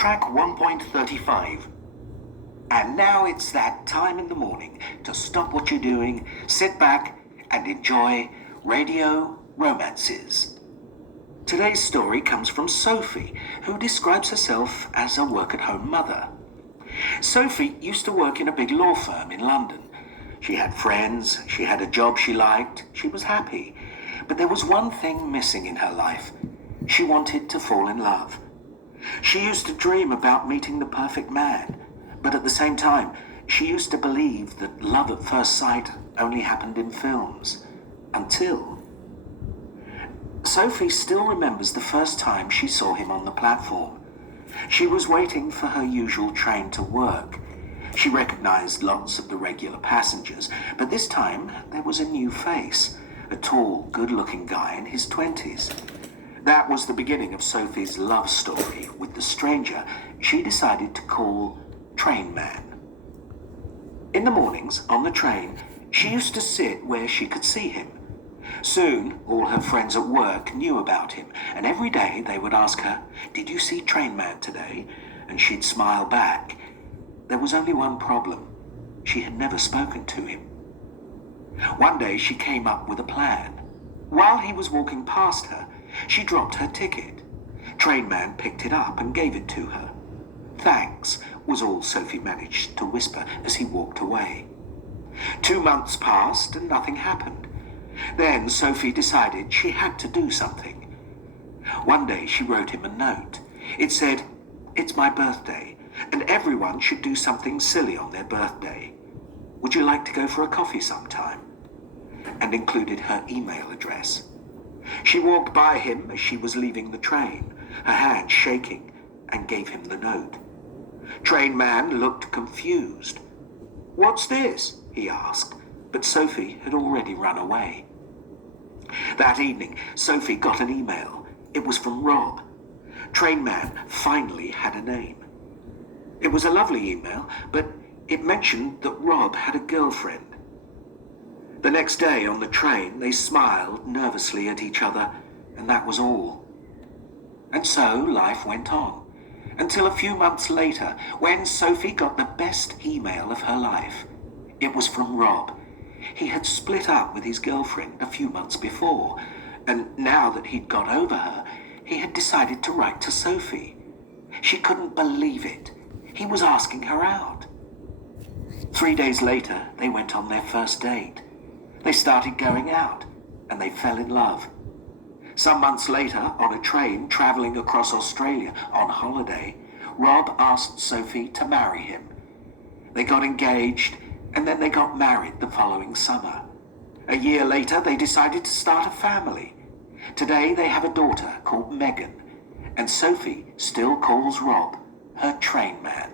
Track 1.35. And now it's that time in the morning to stop what you're doing, sit back and enjoy Radio Romances. Today's story comes from Sophie, who describes herself as a work-at-home mother. Sophie used to work in a big law firm in London. She had friends, she had a job she liked, she was happy. But there was one thing missing in her life. She wanted to fall in love. She used to dream about meeting the perfect man, but at the same time, she used to believe that love at first sight only happened in films. Until Sophie still remembers the first time she saw him on the platform. She was waiting for her usual train to work. She recognized lots of the regular passengers, but this time there was a new face, a tall, good-looking guy in his 20s. That was the beginning of Sophie's love story with the stranger she decided to call Train Man. In the mornings, on the train, she used to sit where she could see him. Soon, all her friends at work knew about him, and every day they would ask her, "Did you see Train Man today?" And she'd smile back. There was only one problem. She had never spoken to him. One day she came up with a plan. While he was walking past her, she dropped her ticket. Train Man picked it up and gave it to her. "Thanks," was all Sophie managed to whisper as he walked away. 2 months passed and nothing happened. Then Sophie decided she had to do something. One day she wrote him a note. It said, "It's my birthday, and everyone should do something silly on their birthday. Would you like to go for a coffee sometime?" And included her email address. She walked by him as she was leaving the train, her hand shaking, and gave him the note. Train Man looked confused. "What's this?" he asked, but Sophie had already run away. That evening, Sophie got an email. It was from Rob. Train Man finally had a name. It was a lovely email, but it mentioned that Rob had a girlfriend. The next day on the train, they smiled nervously at each other, and that was all. And so life went on, until a few months later, when Sophie got the best email of her life. It was from Rob. He had split up with his girlfriend a few months before, and now that he'd got over her, he had decided to write to Sophie. She couldn't believe it. He was asking her out. 3 days later, they went on their first date. They started going out, and they fell in love. Some months later, on a train traveling across Australia on holiday, Rob asked Sophie to marry him. They got engaged, and then they got married the following summer. A year later, they decided to start a family. Today, they have a daughter called Megan, and Sophie still calls Rob her Train Man.